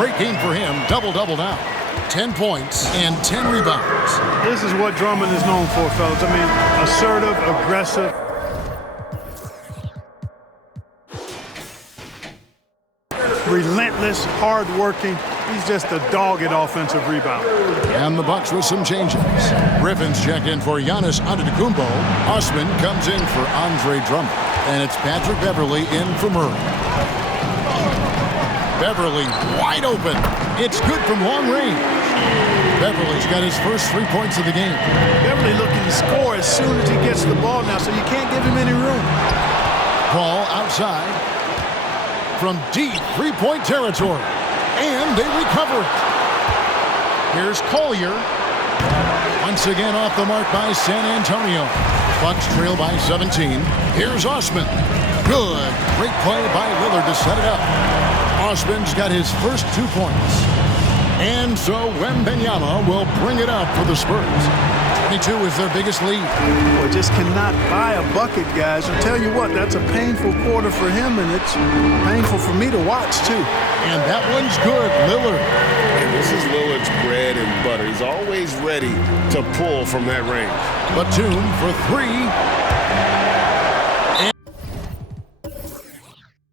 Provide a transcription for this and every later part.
Great game for him. Double-double now. 10 points and 10 rebounds. This is what Drummond is known for, fellas. I mean, assertive, aggressive. Relentless, hard-working. He's just a dogged offensive rebound. And the Bucks with some changes. Griffin's checked in for Giannis Antetokounmpo. Osman comes in for Andre Drummond. And it's Patrick Beverley in for Murray. Beverley wide open. It's good from long range. Beverley's got his first 3 points of the game. Beverley looking to score as soon as he gets the ball now, so you can't give him any room. Ball outside from deep three-point territory. And they recover it. Here's Collier. Once again off the mark by San Antonio. Bucks trail by 17. Here's Osman. Good. Great play by Lillard to set it up. Osman's got his first 2 points. And so Wembanyama will bring it up for the Spurs. 22 is their biggest lead. Boy, just cannot buy a bucket, guys. I'll tell you what, that's a painful quarter for him, and it's painful for me to watch, too. And that one's good, Lillard. And this is Lillard's bread and butter. He's always ready to pull from that range. Batum for 3.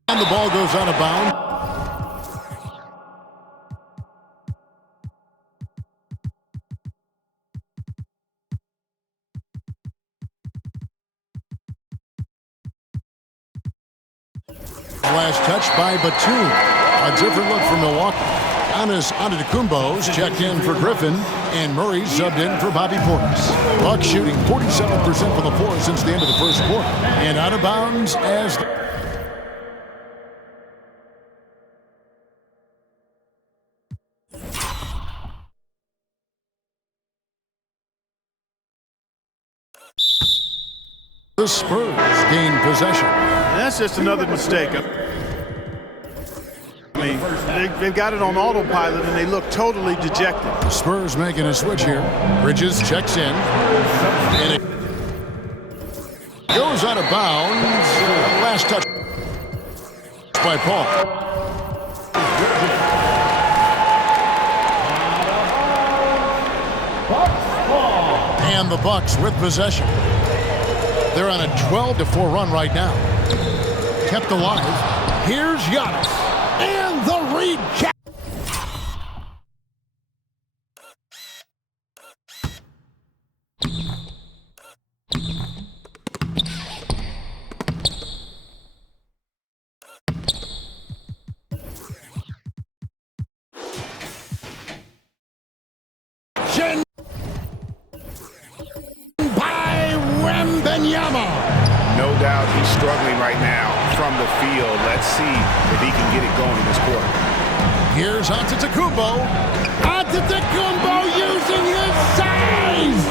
And the ball goes out of bounds. Last touch by Batum. A different look for Milwaukee. Giannis Antetokounmpo's checked in for Griffin, and Murray's subbed in for Bobby Portis. Bucks shooting 47% from the floor since the end of the first quarter. And out of bounds as... the Spurs gain possession. And that's just another mistake. I mean, they've got it on autopilot, and they look totally dejected. The Spurs making a switch here. Bridges checks in. And it goes out of bounds. Last touch by Paul. And the Bucks with possession. They're on a 12-4 run right now. Kept alive. Here's Giannis. And the read. By Wembanyama. No doubt he's struggling right now from the field. Let's see if he can get it going this quarter. Here's Antetokounmpo. Antetokounmpo using his size.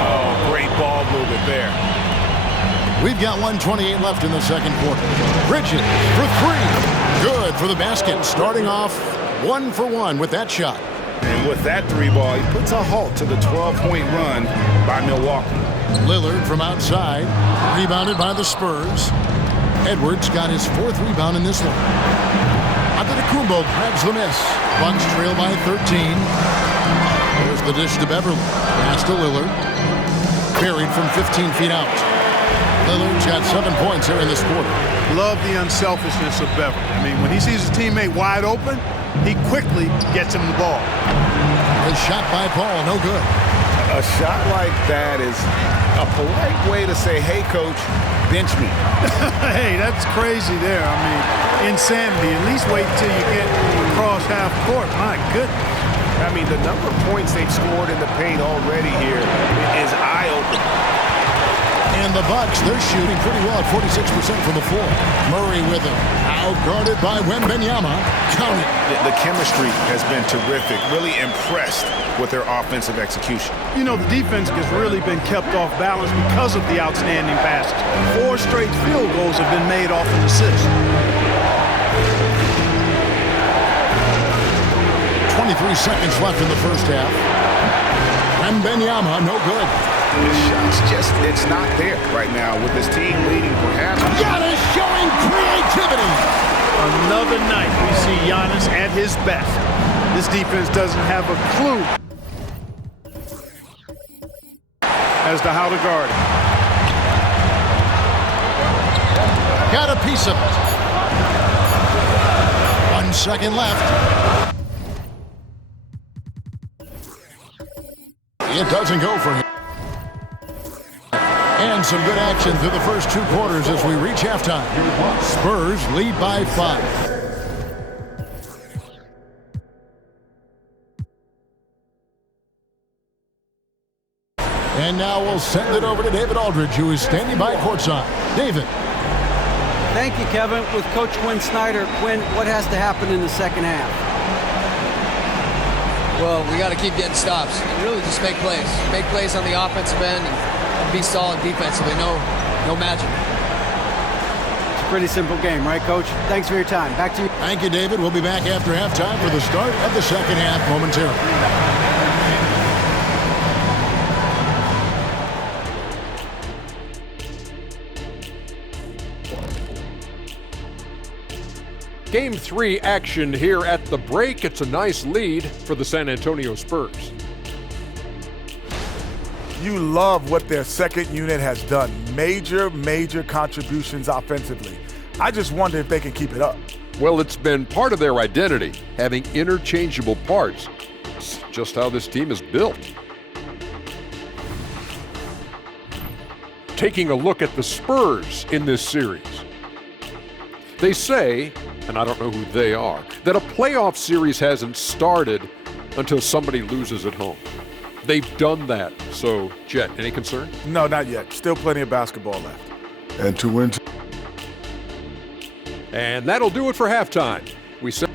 Oh, great ball movement there. We've got 1:28 left in the second quarter. Bridges for 3. Good for the basket. Starting off 1 for 1 with that shot. And with that 3 ball, he puts a halt to the 12-point run by Milwaukee. Lillard from outside. Rebounded by the Spurs. Edwards got his 4th rebound in this one. Antetokounmpo grabs the miss. Bucks trail by 13. There's the dish to Beverley. Pass to Lillard. Buried from 15 feet out. Lillard's got 7 points here in this quarter. Love the unselfishness of Beverley. I mean, when he sees his teammate wide open, he quickly gets him the ball. The shot by Paul, no good. A shot like that is a polite way to say, hey, coach, bench me. Hey, that's crazy there. I mean, insanity. At least wait till you get across half court. My goodness. I mean, the number of points they've scored in the paint already here is eye-opening. And the Bucks, they're shooting pretty well at 46% from the floor. Murray with it. Out-guarded by Wembanyama. Count it. The chemistry has been terrific. Really impressed with their offensive execution. You know, the defense has really been kept off balance because of the outstanding passes. 4 straight field goals have been made off an assist. 23 seconds left in the first half. Wembanyama, no good. His shot's just, it's not there right now with his team leading perhaps. Giannis showing creativity. Another night we see Giannis at his best. This defense doesn't have a clue as to how to guard him. Got a piece of it. 1 second left. It doesn't go for him. And some good action through the first 2 quarters as we reach halftime. Spurs lead by 5. And now we'll send it over to David Aldridge, who is standing by courtside. David. Thank you, Kevin. With Coach Quinn Snyder, Quinn, what has to happen in the second half? Well, we got to keep getting stops and really just make plays. Make plays on the offensive end and be solid defensively. No magic. It's a pretty simple game, right, Coach? Thanks for your time. Back to you. Thank you, David. We'll be back after halftime for the start of the second half momentarily. Game 3 action here at the break. It's a nice lead for the San Antonio Spurs. You love what their second unit has done. Major contributions offensively. I just wonder if they can keep it up. Well, it's been part of their identity, having interchangeable parts. It's just how this team is built. Taking a look at the Spurs in this series. They say, and I don't know who they are, that a playoff series hasn't started until somebody loses at home. They've done that. So, Jet, any concern? No, not yet. Still plenty of basketball left. And to win. And that'll do it for halftime. We said.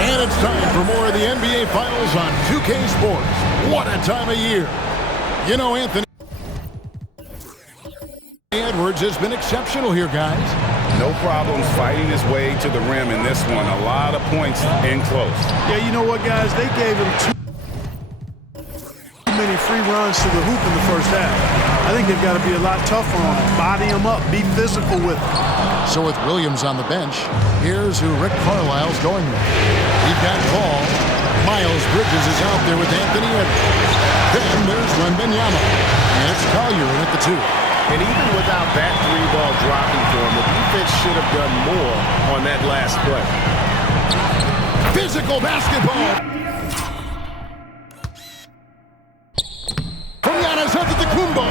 And it's time for more of the NBA Finals on 2K Sports. What a time of year. You know, Anthony Edwards has been exceptional here, guys. No problems fighting his way to the rim in this one. A lot of points in close. Yeah, you know what, guys? They gave him too many free runs to the hoop in the first half. I think they've got to be a lot tougher on him. Body him up. Be physical with him. So with Williams on the bench, here's who Rick Carlisle's going with. He's got Paul. Miles Bridges is out there with Anthony Edwards. Then there's Wembanyama. And it's Collier in at the 2. And even without that 3-ball dropping for him, the defense should have done more on that last play. Physical basketball. From Giannis Antetokounmpo.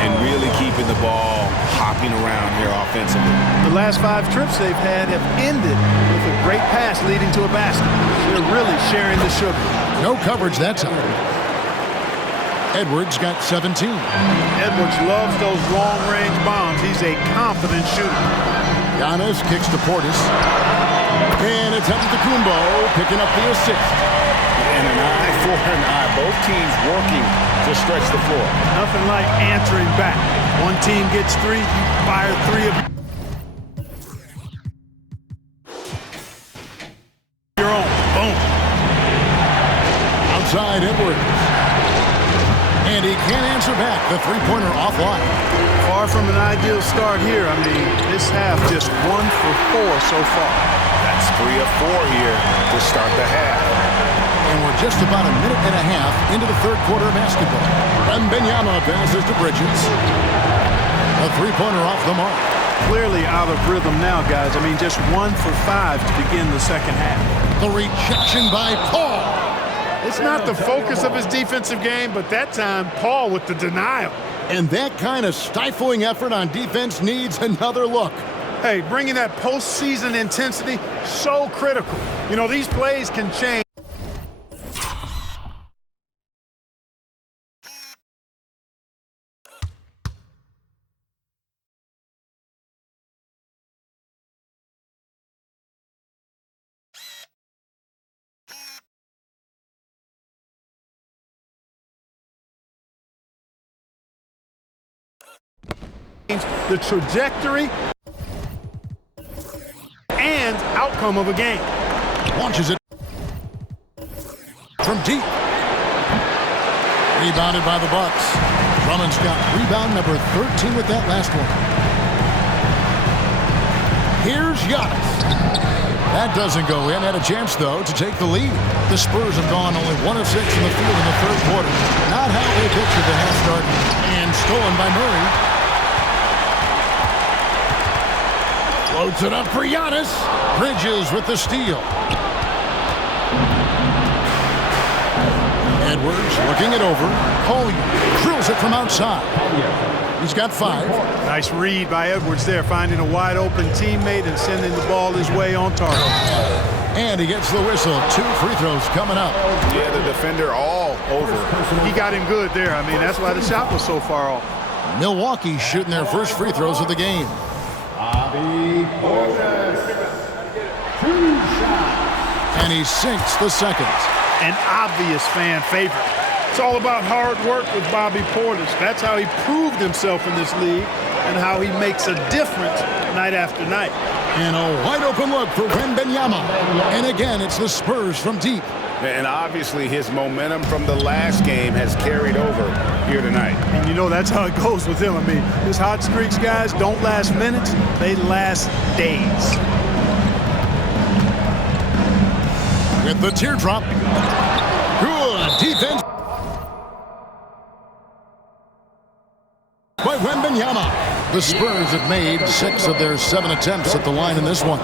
And really keeping the ball hopping around here offensively. The last 5 trips they've had have ended with a great pass leading to a basket. They're really sharing the sugar. No coverage that time. Edwards got 17. Edwards loves those long-range bombs. He's a confident shooter. Giannis kicks to Portis. And it's Antetokounmpo picking up the assist. And an eye for an eye. Both teams working to stretch the floor. Nothing like answering back. One team gets 3, you fire 3 of your own. Boom. Outside Edwards. And he can't answer back. The three-pointer offline. Far from an ideal start here. I mean, this half just 1 for 4 so far. That's 3 of 4 here to start the half. And we're just about a minute and a half into the third quarter of basketball. Wembanyama passes to Bridges. A three-pointer off the mark. Clearly out of rhythm now, guys. I mean, just 1 for 5 to begin the second half. The rejection by Paul. It's not the focus of his defensive game, but that time, Paul with the denial. And that kind of stifling effort on defense needs another look. Hey, bringing that postseason intensity, so critical. You know, these plays can change. The trajectory and outcome of a game. Launches it. from deep. Rebounded by the Bucks. Drummond's got rebound number 13 with that last one. Here's Giannis. That doesn't go in. Had a chance, though, to take the lead. The Spurs have gone only 1 of 6 in the field in the third quarter. Not how they pictured the half start. And stolen by Murray. Floats it up for Giannis. Bridges with the steal. Edwards looking it over. Collier drills it from outside. He's got 5. Nice read by Edwards there, finding a wide open teammate and sending the ball his way on target. And he gets the whistle. 2 free throws coming up. Yeah, the defender all over. He got him good there. I mean, that's why the shot was so far off. Milwaukee shooting their first free throws of the game. And he sinks the second. An obvious fan favorite. It's all about hard work with Bobby Portis. That's how he proved himself in this league and how he makes a difference night after night. And a wide open look for Wembanyama. And again, it's the Spurs from deep. And obviously his momentum from the last game has carried over here tonight. And you know that's how it goes with him. I mean, his hot streaks, guys, don't last minutes. They last days. With the teardrop. Good defense by Wembanyama. The Spurs have made 6 of their 7 attempts at the line in this one.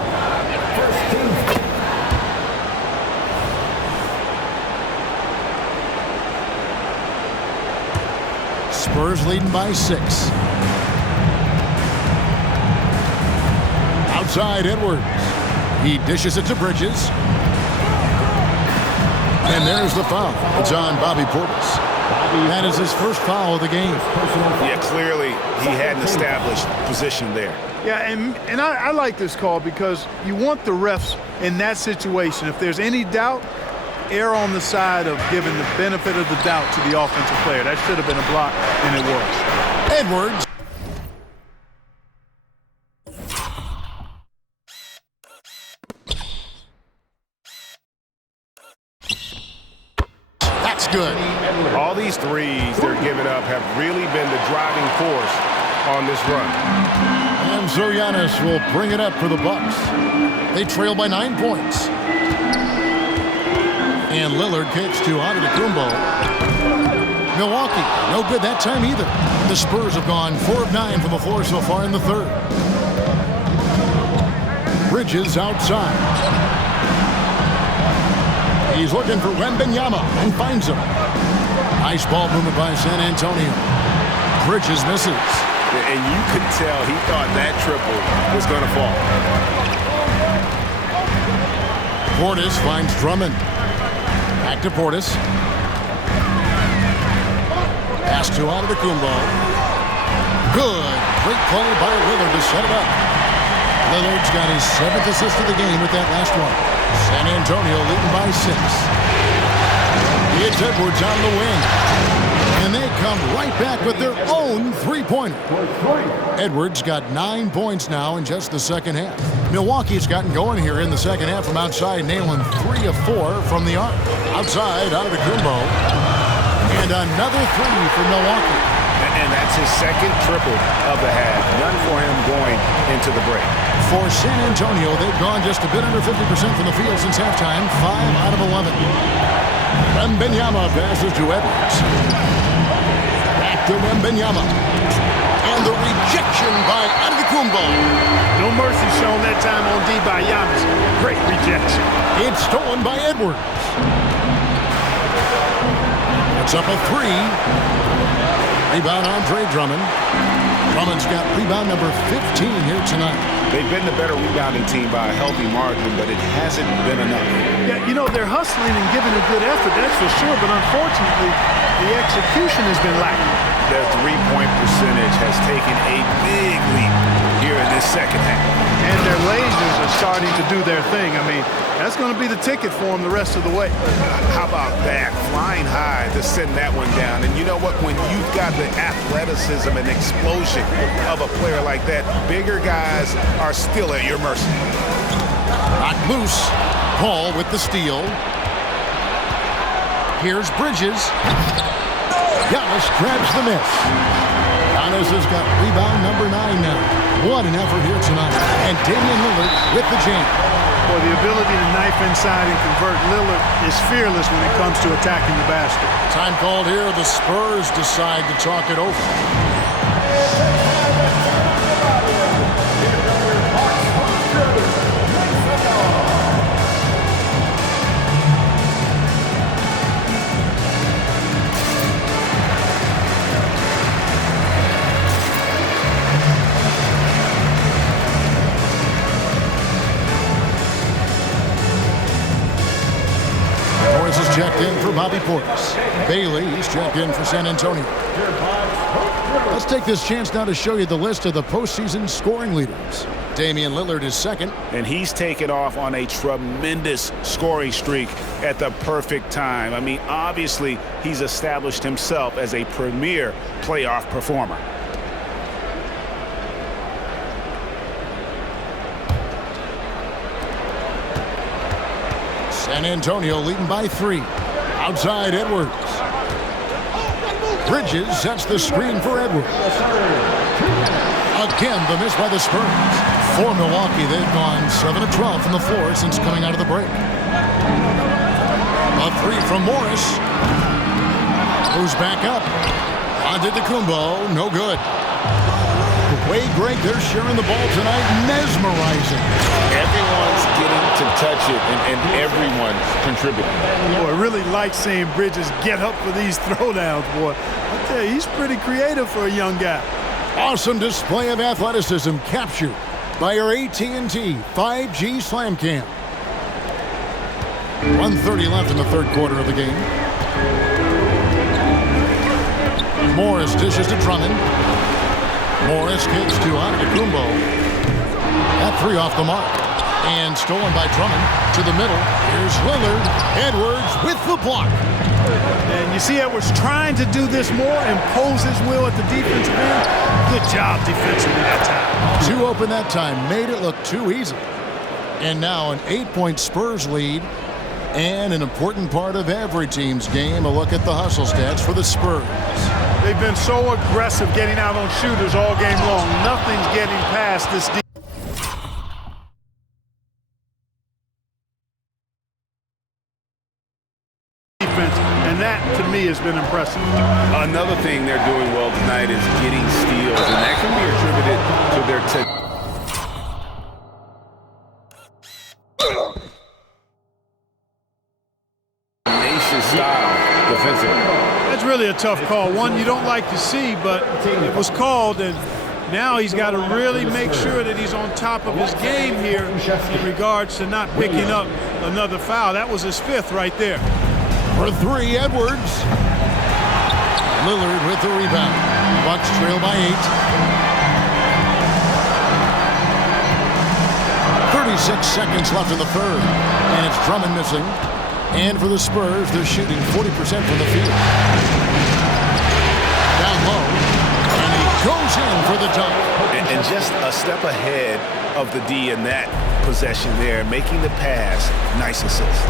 Spurs leading by 6. Outside Edwards. He dishes it to Bridges. And there's the foul. It's on Bobby Portis. That is his first foul of the game. Yeah, clearly he had an established position there. Yeah, and I like this call because you want the refs in that situation. If there's any doubt, err on the side of giving the benefit of the doubt to the offensive player. That should have been a block, and it was. Edwards. That's good. All these threes they're giving up have really been the driving force on this run. And so Giannis will bring it up for the Bucks. They trail by 9 points. And Lillard kicks to Antetokounmpo. Milwaukee, no good that time either. The Spurs have gone 4 of 9 from the floor so far in the third. Bridges outside. He's looking for Wembanyama and finds him. Nice ball movement by San Antonio. Bridges misses. And you could tell he thought that triple was going to fall. Portis finds Drummond. Back to Portis. Pass to Antetokounmpo. Good. Great play by Lillard to set it up. Lillard's got his 7th assist of the game with that last one. San Antonio leading by 6. It's Edwards on the wing. And they come right back with their own three-pointer. Edwards got 9 points now in just the second half. Milwaukee's gotten going here in the second half from outside, nailing 3 of 4 from the arc. Outside, Antetokounmpo. And another 3 for Milwaukee. And that's his second triple of the half. None for him going into the break. For San Antonio, they've gone just a bit under 50% from the field since halftime. 5 out of 11. Wembanyama passes to Edwards. Back to Wembanyama. And the rejection by Antetokounmpo. No mercy shown that time on D by Giannis. Great rejection. It's stolen by Edwards. It's up a 3. Rebound Andre Drummond. Drummond's got rebound number 15 here tonight. They've been the better rebounding team by a healthy margin, but it hasn't been enough. Yeah, you know, they're hustling and giving a good effort, that's for sure, but unfortunately, the execution has been lacking. Their three-point percentage has taken a big leap here in this second half. And their lasers are starting to do their thing. I mean, that's going to be the ticket for them the rest of the way. How about that? Flying high to send that one down. And you know what? When you've got the athleticism and explosion of a player like that, bigger guys are still at your mercy. Knocked loose. Paul with the steal. Here's Bridges. Giannis grabs the miss. Giannis has got rebound number 9 now. What an effort here tonight. And Damian Lillard with the jam. Well, the ability to knife inside and convert. Lillard is fearless when it comes to attacking the basket. Time called here. The Spurs decide to talk it over. Checked in for Bobby Portis. Bailey, he's checked in for San Antonio. Let's take this chance now to show you the list of the postseason scoring leaders. Damian Lillard is second. And he's taken off on a tremendous scoring streak at the perfect time. I mean, obviously, he's established himself as a premier playoff performer. San Antonio leading by 3. Outside Edwards. Bridges sets the screen for Edwards. Again, the miss by the Spurs. For Milwaukee, they've gone 7 of 12 from the floor since coming out of the break. A 3 from Morris. Goes back up. Antetokounmpo, no good. The way great they're sharing the ball tonight, mesmerizing. Everyone's getting to touch it, and everyone's contributing. Boy, I really like seeing Bridges get up for these throwdowns, boy. I tell you, he's pretty creative for a young guy. Awesome display of athleticism captured by our AT&T 5G Slam Cam. 1:30 left in the third quarter of the game. Morris dishes to Drummond. Morris kicks to Antetokounmpo. That 3 off the mark. And stolen by Drummond to the middle. Here's Lillard. Edwards with the block. And you see Edwards trying to do this more, impose his will at the defensive end. Good job defensively that time. 2 open that time. Made it look too easy. And now an 8-point Spurs lead. And an important part of every team's game, a look at the hustle stats for the Spurs. They've been so aggressive getting out on shooters all game long. Nothing's getting past this defense, and that, to me, has been impressive. Another thing they're doing well tonight is getting steals, and that can be attributed to their tenacious style defensively. That's really a tough call. One you don't like to see, but it was called, and now he's got to really make sure that he's on top of his game here in regards to not picking up another foul. That was his 5th right there. For 3, Edwards. Lillard with the rebound. Bucks trail by 8. 36 seconds left in the third, and it's Drummond missing. And for the Spurs, they're shooting 40% from the field. Down low, and he goes in for the dunk. And just a step ahead of the D in that possession there, making the pass. Nice assist.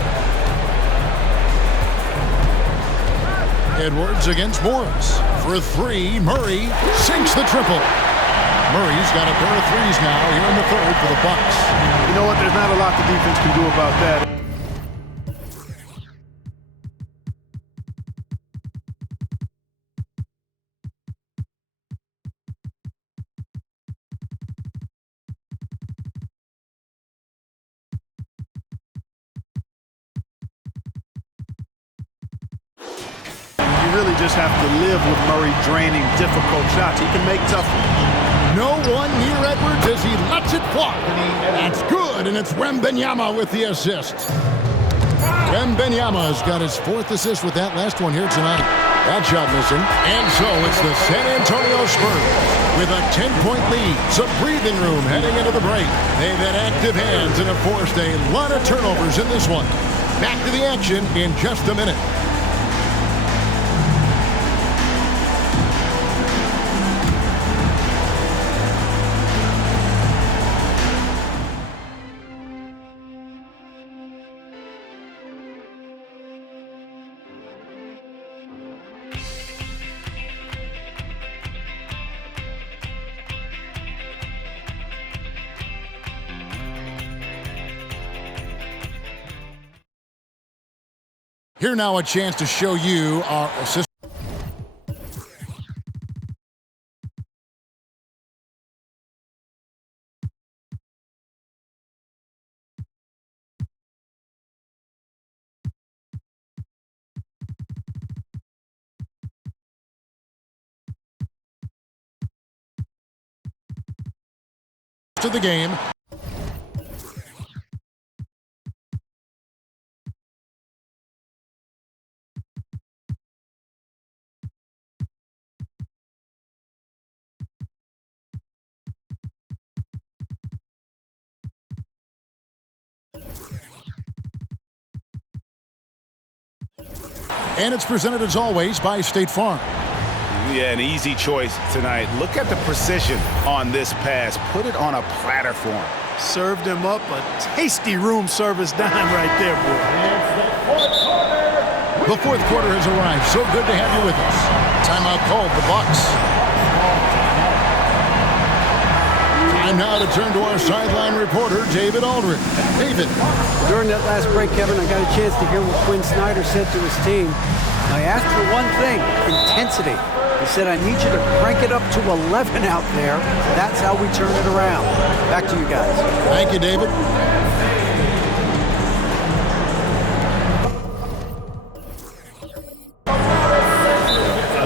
Edwards against Morris. For 3, Murray sinks the triple. Murray's got a pair of 3s now here in the third for the Bucks. You know what? There's not a lot the defense can do about that. Really just have to live with Murray draining difficult shots. He can make tough ones. No one near Edwards as he lets it fly. That's good, and it's Wembanyama with the assist. Wembanyama's got his 4th assist with that last one here tonight. That shot missing. And so it's the San Antonio Spurs with a 10-point lead. Some breathing room heading into the break. They've had active hands and have forced a lot of turnovers in this one. Back to the action in just a minute. Here now a chance to show you our assistant. To the game. And it's presented as always by State Farm. Yeah, an easy choice tonight. Look at the precision on this pass. Put it on a platter for him. Served him up a tasty room service dime right there, boy. The fourth quarter has arrived. So good to have you with us. Timeout called, the Bucks. Time now to turn to our sideline reporter, David Aldridge. David. During that last break, Kevin, I got a chance to hear what Quinn Snyder said to his team. I asked for one thing, intensity. He said, I need you to crank it up to 11 out there. That's how we turn it around. Back to you guys. Thank you, David.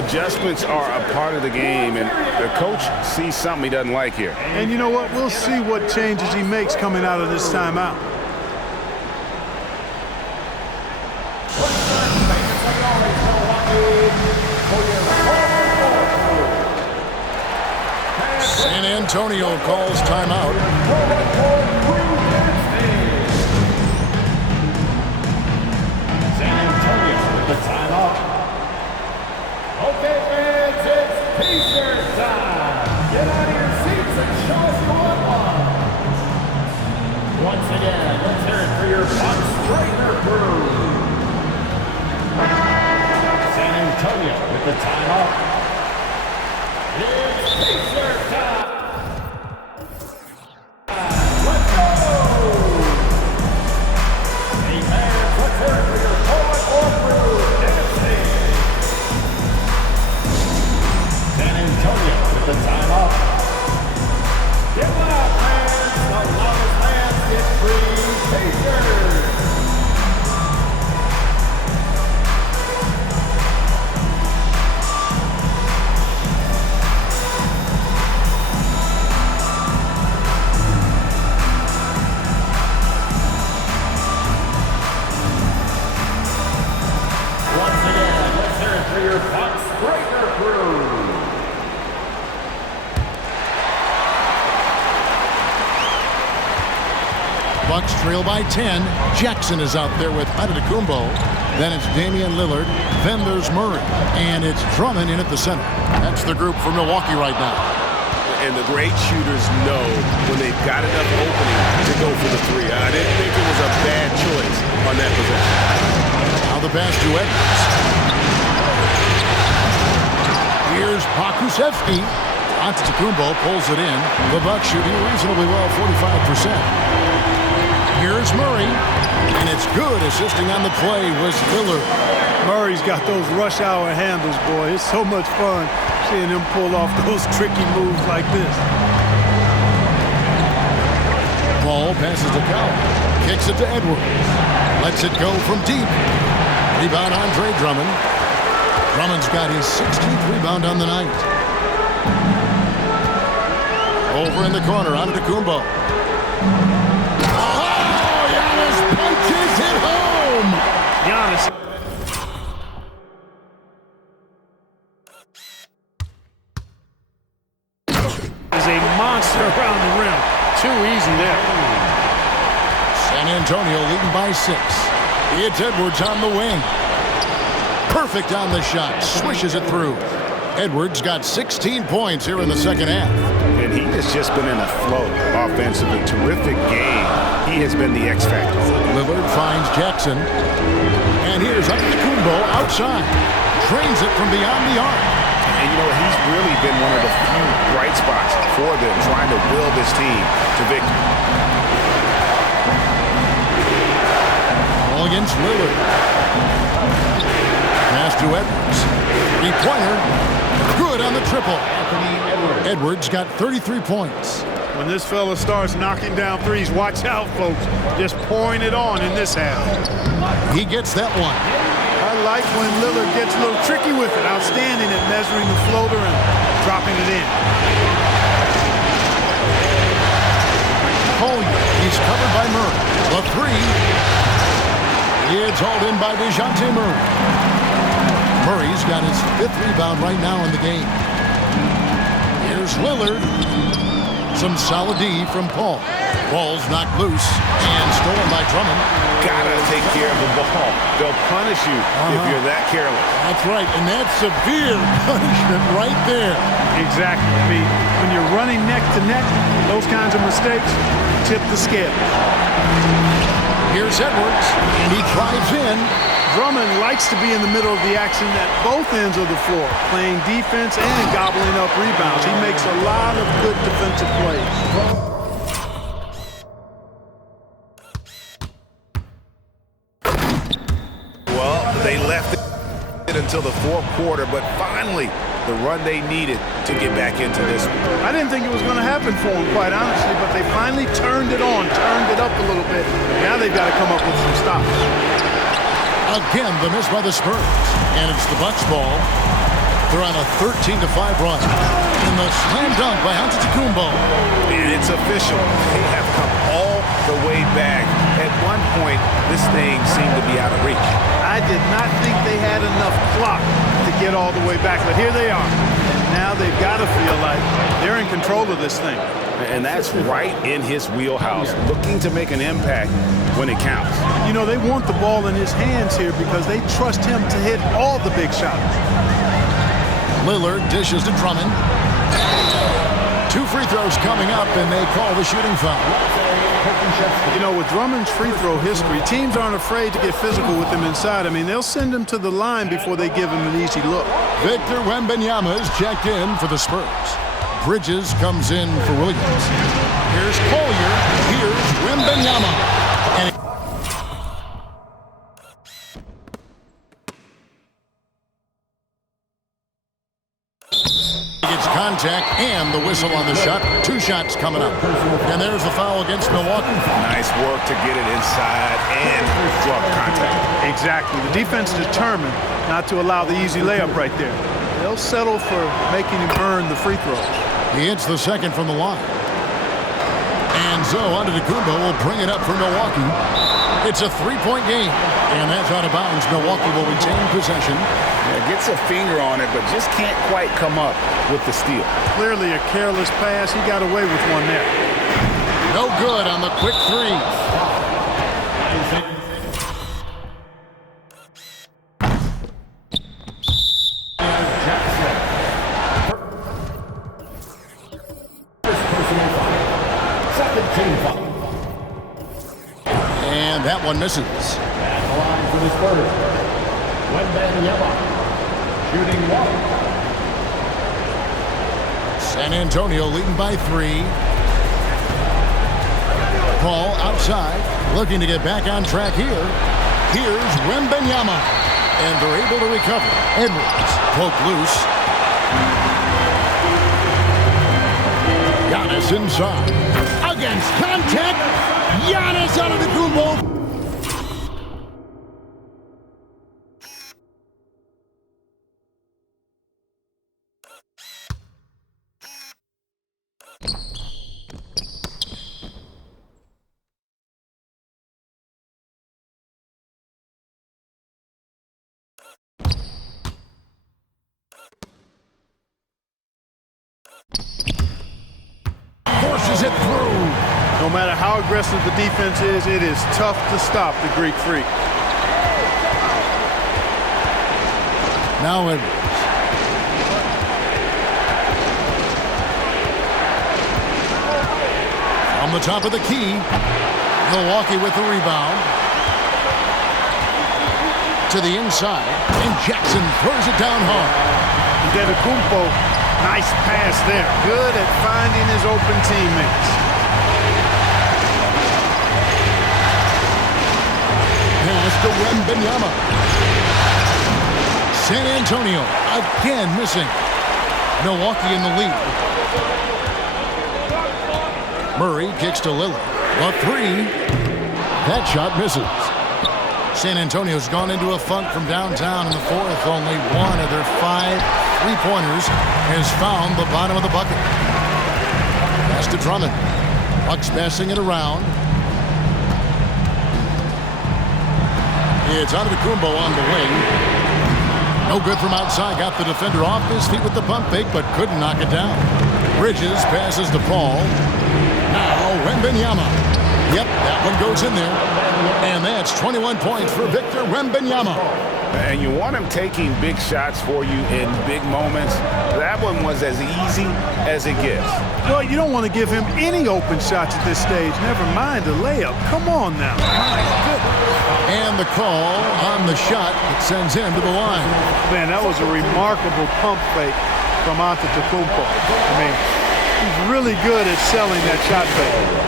Adjustments are a part of the game, and the coach sees something he doesn't like here. And you know what? We'll see what changes he makes coming out of this timeout. San Antonio calls timeout. San Antonio with the timeout. Okay, fans, it's Pacers time. Get out of your seats and show us your one. Once again, let's hear it for your Bucks Raider crew. San Antonio with the timeout. It's Pacers time. Let's go! Hey, fans, let's hear it for your forward or crew. San Antonio with the timeout. Get loud, fans. The loudest fans get free. Pacers. Once again, let's hear it for your Bucks Breaker crew. Bucks trail by 10. Jackson is out there with Antetokounmpo. Then it's Damian Lillard. Then there's Murray. And it's Drummond in at the center. That's the group for Milwaukee right now. And the great shooters know when they've got enough opening to go for the three. I didn't think it was a bad choice on that possession. Now the pass to Edwards. Here's Pokusevski. Antetokounmpo pulls it in. The Bucks shooting reasonably well, 45%. Here's Murray, and it's good. Assisting on the play was Lillard. Murray's got those rush hour handles, boy. It's so much fun seeing him pull off those tricky moves like this. Ball passes to Cowell. Kicks it to Edwards. Lets it go from deep. Rebound Andre Drummond. Drummond's got his 16th rebound on the night. Over in the corner, Antetokounmpo. Punches it home! Giannis. Is a monster around the rim. Too easy there. San Antonio leading by 6. It's Edwards on the wing. Perfect on the shot. Swishes it through. Edwards got 16 points here in the second half. And he has just been in a flow offensively. Terrific game. He has been the X factor. Lillard finds Jackson. And here's Antetokounmpo outside. Drains it from beyond the arc. And you know, he's really been one of the few bright spots for them, trying to will this team to victory. Ball against Lillard. pass to Edwards. Three-pointer. Good on the triple. Edwards got 33 points. When this fella starts knocking down threes, watch out, folks. Just pouring it on in this half. He gets that one. I like when Lillard gets a little tricky with it. Outstanding at measuring the floater and dropping it in. Collier, he's covered by Murray. The three. It's hauled in by DeJounte Murray. Murray's got his 5th rebound right now in the game. Here's Lillard. Some solid D from Paul. Ball's knocked loose and stolen by Drummond. Gotta take care of the ball. They'll punish you if you're that careless. That's right, and that's severe punishment right there. Exactly. I mean, when you're running neck to neck, those kinds of mistakes tip the scale. Here's Edwards, and he drives in. Drummond likes to be in the middle of the action at both ends of the floor, playing defense and gobbling up rebounds. He makes a lot of good defensive plays. Well, they left it until the 4th quarter, but finally the run they needed to get back into this one. I didn't think it was going to happen for them, quite honestly, but they finally turned it on, turned it up a little bit. Now they've got to come up with some stops. Again, the miss by the Spurs. And it's the Bucks ball. They're on a 13-5 run. And the slam dunk by Antetokounmpo. And it's official. They have come all the way back. At one point, this thing seemed to be out of reach. I did not think they had enough clock to get all the way back, but here they are. And now they've got to feel like they're in control of this thing. And that's right in his wheelhouse, looking to make an impact when it counts. You know, they want the ball in his hands here because they trust him to hit all the big shots. Lillard dishes to Drummond. 2 free throws coming up, and they call the shooting foul. You know, with Drummond's free throw history, teams aren't afraid to get physical with him inside. I mean, they'll send him to the line before they give him an easy look. Victor Wembanyama is checked in for the Spurs. Bridges comes in for Williams. Here's Collier. Here's Wembanyama. And gets contact and the whistle on the shot. 2 shots coming up. And there's the foul against Milwaukee. Nice work to get it inside and draw contact. Exactly. The defense determined not to allow the easy layup right there. They'll settle for making him earn the free throws. He hits the second from the line. And so Antetokounmpo will bring it up for Milwaukee. It's a 3-point game. And that's out of bounds. Milwaukee will retain possession. Yeah, gets a finger on it, but just can't quite come up with the steal. Clearly a careless pass. He got away with one there. No good on the quick 3. And that one misses. At the line for the Spurs, Wembanyama, shooting 1. San Antonio leading by 3. Paul outside, looking to get back on track here. Here's Wembanyama. And they're able to recover. Edwards poked loose. Giannis inside. Against contact. Giannis out of the Antetokounmpo. Forces it through. No matter how aggressive the defense is, it is tough to stop the Greek Freak. Now Edwards. On the top of the key. Milwaukee with the rebound. To the inside. And Jackson throws it down hard. Antetokounmpo, nice pass there. Good at finding his open teammates. Pass to Wembanyama. San Antonio again missing. Milwaukee in the lead. Murray kicks to Lillard. A three. That shot misses. San Antonio's gone into a funk from downtown in the fourth. Only one of their 5 3-pointers has found the bottom of the bucket. Pass to Drummond. Bucks passing it around. It's Antetokounmpo on the wing. No good from outside. Got the defender off his feet with the pump fake, but couldn't knock it down. Bridges passes to Paul. Now Wembanyama. Yep, that one goes in there. And that's 21 points for Victor Wembanyama. And you want him taking big shots for you in big moments. That one was as easy as it gets. Well, you don't want to give him any open shots at this stage. Never mind a layup. Come on now. My goodness. And the call on the shot that sends him to the line. Man, that was a remarkable pump fake from Antetokounmpo. I mean, he's really good at selling that shot fake.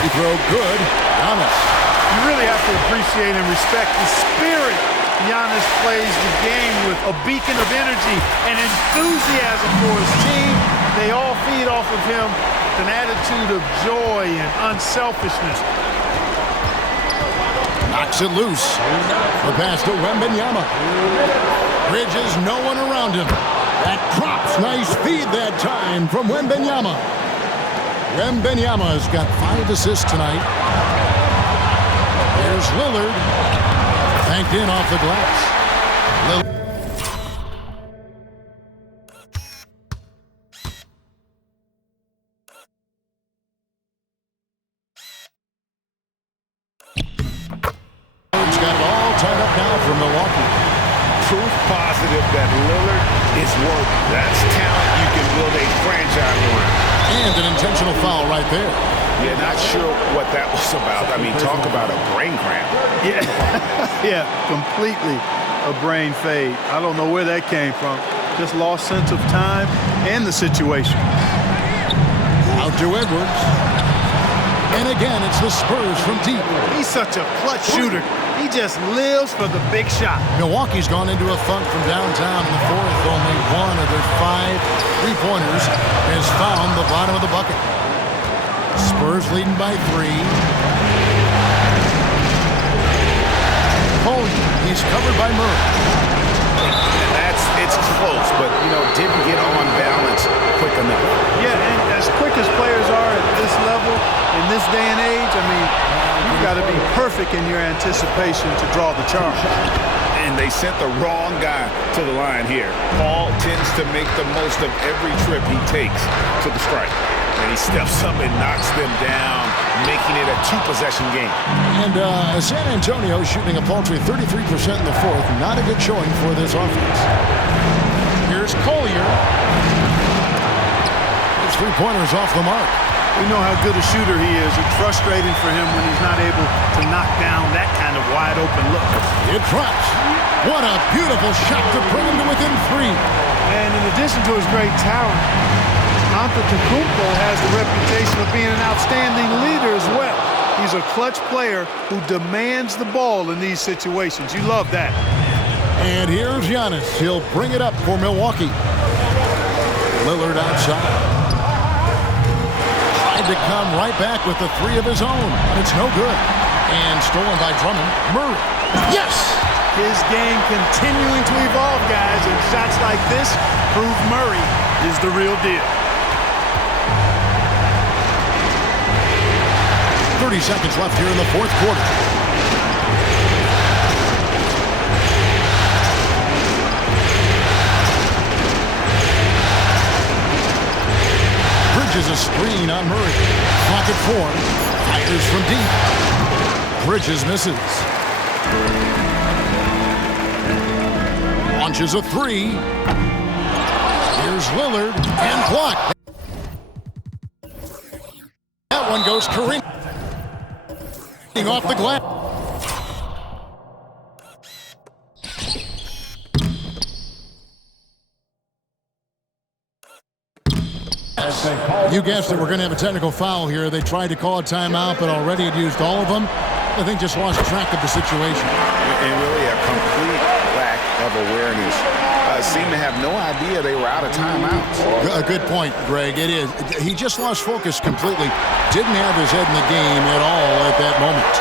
Free throw good. Giannis. You really have to appreciate and respect the spirit Giannis plays the game with. A beacon of energy and enthusiasm for his team. They all feed off of him with an attitude of joy and unselfishness. Knocks it loose. The pass to Wembanyama. Bridges, no one around him. That drops. Nice feed that time from Wembanyama. Wembanyama has got 5 assists tonight. There's Lillard. Banked in off the glass. Lillard. Lillard's got it all tied up now for Milwaukee. Proof positive that Lillard is worth. That's talent you can build a franchise around. And an intentional foul right there. Yeah, not sure what that was about. I mean, talk about a brain cramp. Yeah, yeah, completely a brain fade. I don't know where that came from. Just lost sense of time and the situation. Out to Edwards. And again, it's the Spurs from deep. He's such a clutch shooter. He just lives for the big shot. Milwaukee's gone into a funk from downtown in the fourth. Only one of their 5 3-pointers has found the bottom of the bucket. Spurs leading by 3. Cole, he's covered by Murray. It's close, but, didn't get on balance quick enough. Yeah, and as quick as players are at this level, in this day and age, I mean, you've got to be perfect in your anticipation to draw the charge. And they sent the wrong guy to the line here. Paul tends to make the most of every trip he takes to the strike. And he steps up and knocks them down, making it a 2-possession game. And San Antonio shooting a paltry 33% in the fourth. Not a good showing for this offense. Here's Collier. His 3-pointer's off the mark. We know how good a shooter he is. It's frustrating for him when he's not able to knock down that kind of wide-open look. It drops. What a beautiful shot to bring him to within 3. And in addition to his great talent, Antetokounmpo has the reputation of being an outstanding leader as well. He's a clutch player who demands the ball in these situations. You love that. And here's Giannis. He'll bring it up for Milwaukee. Lillard outside. Tried to come right back with the 3 of his own. It's no good. And stolen by Drummond. Murray. Yes! His game continuing to evolve, guys. And shots like this prove Murray is the real deal. 30 seconds left here in the fourth quarter. Launches a screen on Murray. Clock at 4. Fires from deep. Bridges misses. Launches a 3. Here's Lillard and blocked. That one goes careening off the glass. You guessed it, we're going to have a technical foul here. They tried to call a timeout, but already had used all of them. I think just lost track of the situation. And really a complete lack of awareness. Seemed to have no idea they were out of timeouts. A good point, Greg. It is. He just lost focus completely. Didn't have his head in the game at all at that moment.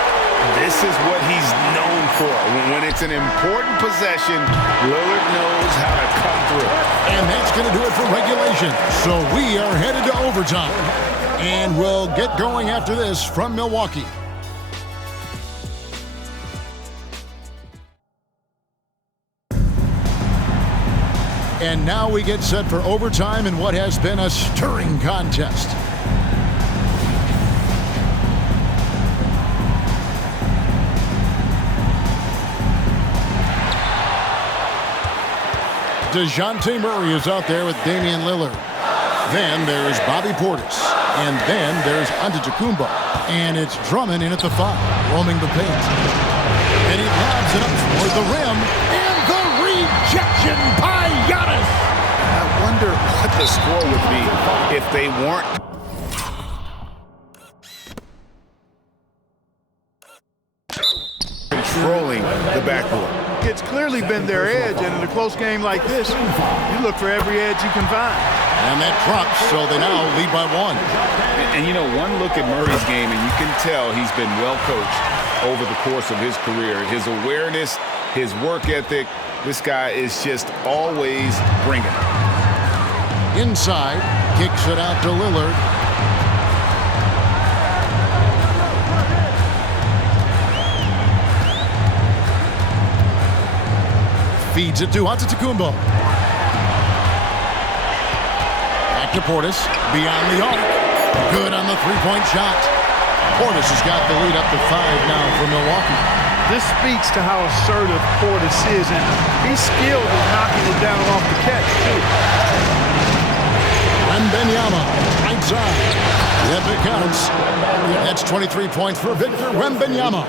This is what he's known for. When it's an important possession, Lillard knows how to come through. And that's going to do it for regulation. So we are headed to overtime. And we'll get going after this from Milwaukee. And now we get set for overtime in what has been a stirring contest. DeJounte Murray is out there with Damian Lillard. Then there's Bobby Portis. And then there's Antetokounmpo. And it's Drummond in at the 5, roaming the paint. And he lobs it up toward the rim. And the rejection by Giannis. I wonder what the score would be if they weren't controlling the backboard. It's clearly been their edge, and in a close game like this, you look for every edge you can find. And that drops, so they now lead by 1. And you know, one look at Murray's game, and you can tell he's been well coached over the course of his career. His awareness, his work ethic, this guy is just always bringing it. Inside, kicks it out to Lillard. Feeds it to Antetokounmpo. Back to Portis. Beyond the arc. Good on the three-point shot. Portis has got the lead up to 5 now for Milwaukee. This speaks to how assertive Portis is, and he's skilled at knocking it down off the catch, too. Wembanyama, right side. Yep, it counts. That's 23 points for Victor Wembanyama.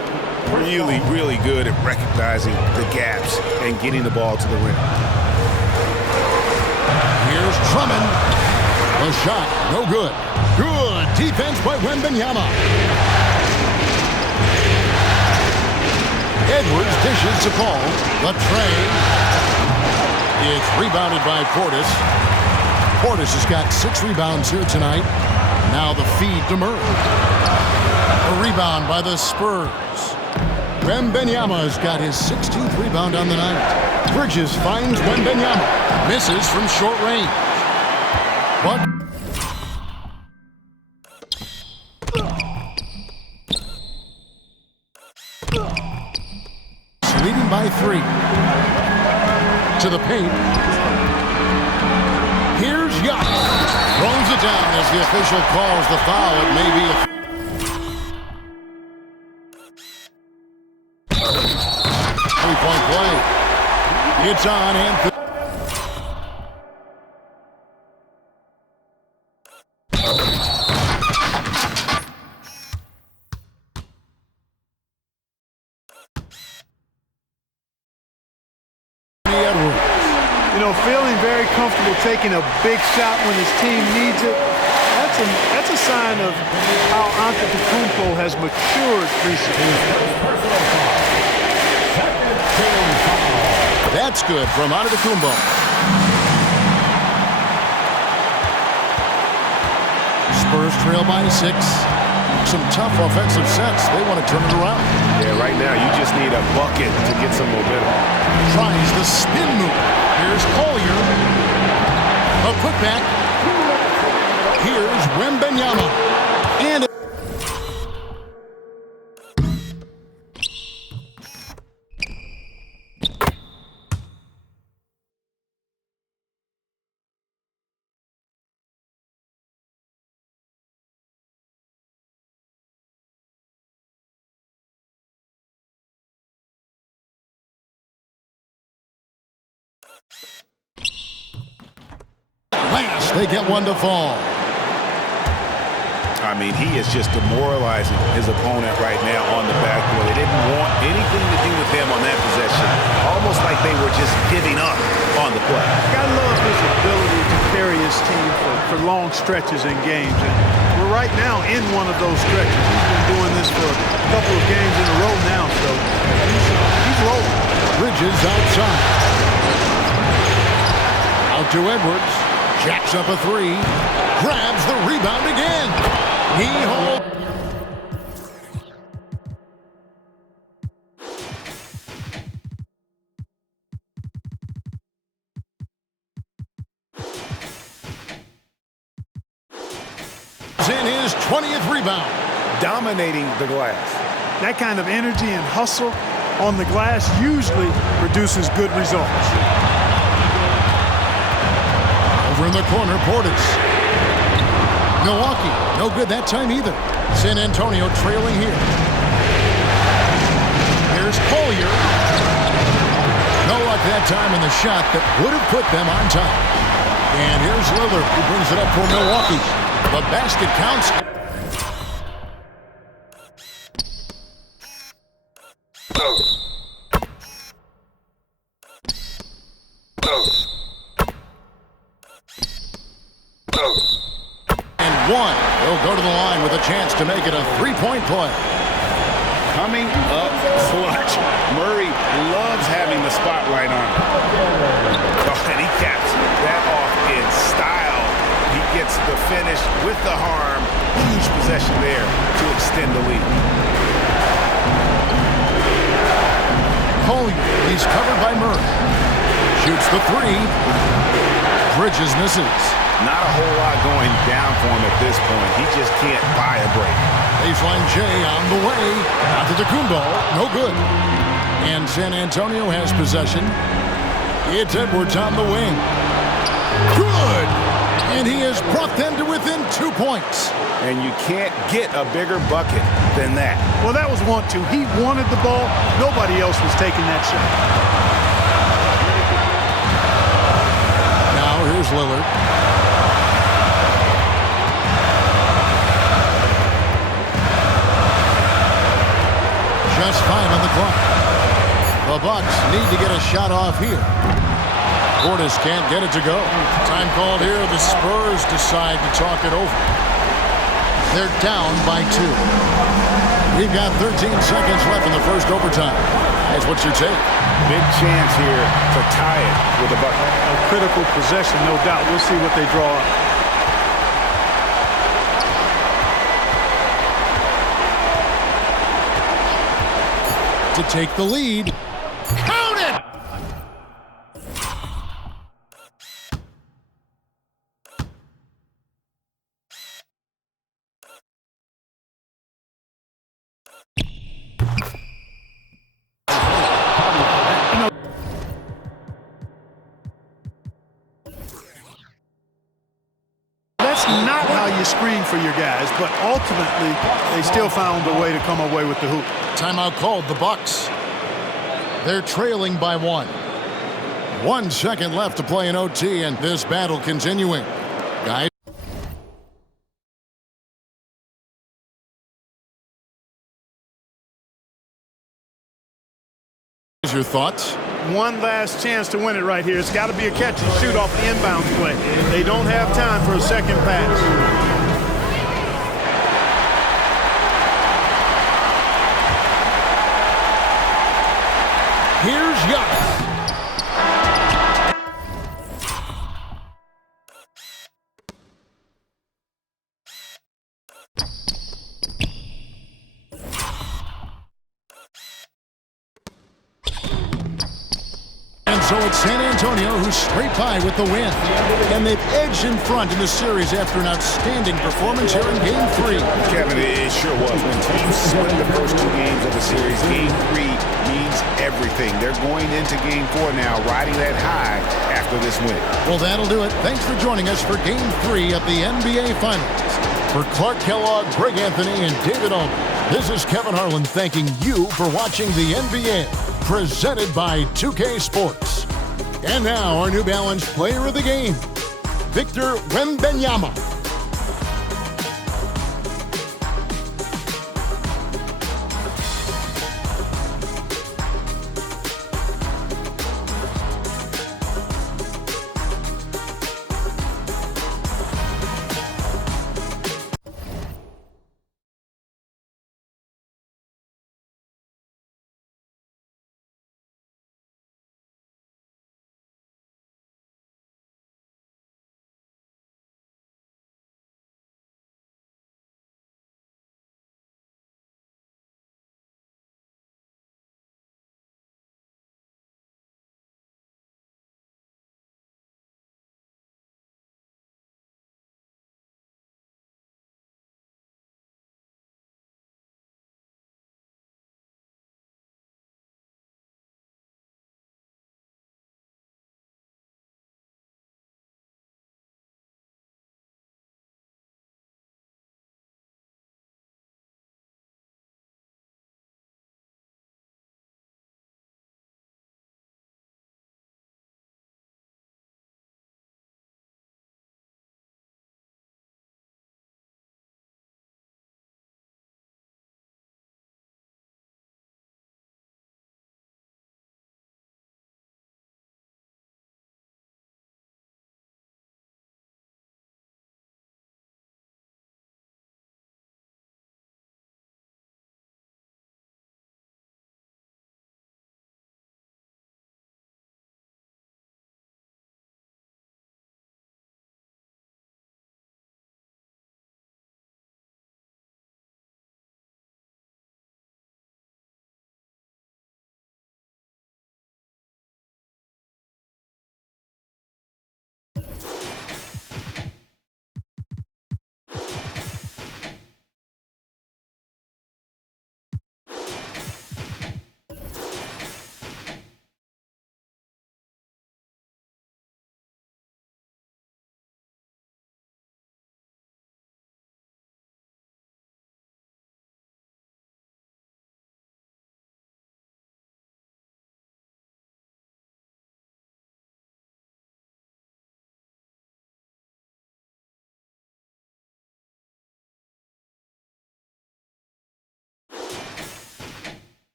Really, really good at recognizing the gaps and getting the ball to the rim. Here's Drummond. The shot, no good. Good defense by Wembanyama. Edwards dishes to Paul. The tray. It's rebounded by Portis. Portis has got 6 rebounds here tonight. Now the feed to Murray. A rebound by the Spurs. Wembanyama has got his 16th rebound on the night. Bridges finds Wembanyama. Misses from short range. But leading by 3. To the paint. Here's Giannis. Throws it down as the official calls the foul. It may be a three-point play. It's on and feeling very comfortable taking a big shot when his team needs it. That's a sign of how Antetokounmpo has matured recently. That's good from Antetokounmpo. Spurs trail by 6. Some tough offensive sets. They want to turn it around. Yeah, right now you just need a bucket to get some momentum. Tries the spin move. Here's Collier. A putback. Here's Wembanyama. And last, they get one to fall. I mean, he is just demoralizing his opponent right now on the backboard. They didn't want anything to do with him on that possession. Almost like they were just giving up on the play. I love his ability to carry his team for long stretches in games. And we're right now in one of those stretches. He's been doing this for a couple of games in a row now, so he's rolling. Bridges outside. Out to Edwards. Jacks up a three. Grabs the rebound again. He holds. In his 20th rebound. Dominating the glass. That kind of energy and hustle on the glass usually produces good results. Over in the corner, Portis. Milwaukee, no good that time either. San Antonio trailing here. Here's Collier. No luck that time in the shot that would have put them on top. And here's Lillard, who brings it up for Milwaukee. The basket counts. And one. He'll go to the line with a chance to make it a three-point play. Coming up clutch. Murray loves having the spotlight on him. Oh, and he caps that off in style. He gets the finish with the harm. Huge possession there to extend the lead. Collier, he's covered by Murray. Shoots the three. Bridges misses. Not a whole lot going down for him at this point. He just can't buy a break. Baseline J on the way. Antetokounmpo, no good. And San Antonio has possession. It's Edwards on the wing. Good! And he has brought them to within 2 points. And you can't get a bigger bucket than that. Well, that was 1-2. He wanted the ball. Nobody else was taking that shot. Now here's Lillard. Just 5 on the clock. The Bucks need to get a shot off here. Portis can't get it to go. Time called here. The Spurs decide to talk it over. They're down by 2. We've got 13 seconds left in the first overtime. That's what's your take? Big chance here to tie it with a bucket. A critical possession, no doubt. We'll see what they draw up. To take the lead. Count it! That's not how you screen for your guys, but ultimately they still found a way to come away with the hoop. Timeout called, the Bucks. They're trailing by 1. 1 second left to play in OT, and this battle continuing. Guys. Your thoughts? One last chance to win it right here. It's got to be a catch and shoot off the inbound play. They don't have time for a second pass. Here's Giannis. And so it's San Antonio who's straight by with the win. And they've edged in front in the series after an outstanding performance here in Game 3. Kevin, it sure was. When teams split the first 2 games of the series, Game 3 means everything. They're going into Game 4 now, riding that high after this win. Well, that'll do it. Thanks for joining us for Game 3 of the NBA Finals. For Clark Kellogg, Greg Anthony, and David Allman, this is Kevin Harlan thanking you for watching the NBA, presented by 2K Sports. And now, our New Balance Player of the Game, Victor Wembanyama.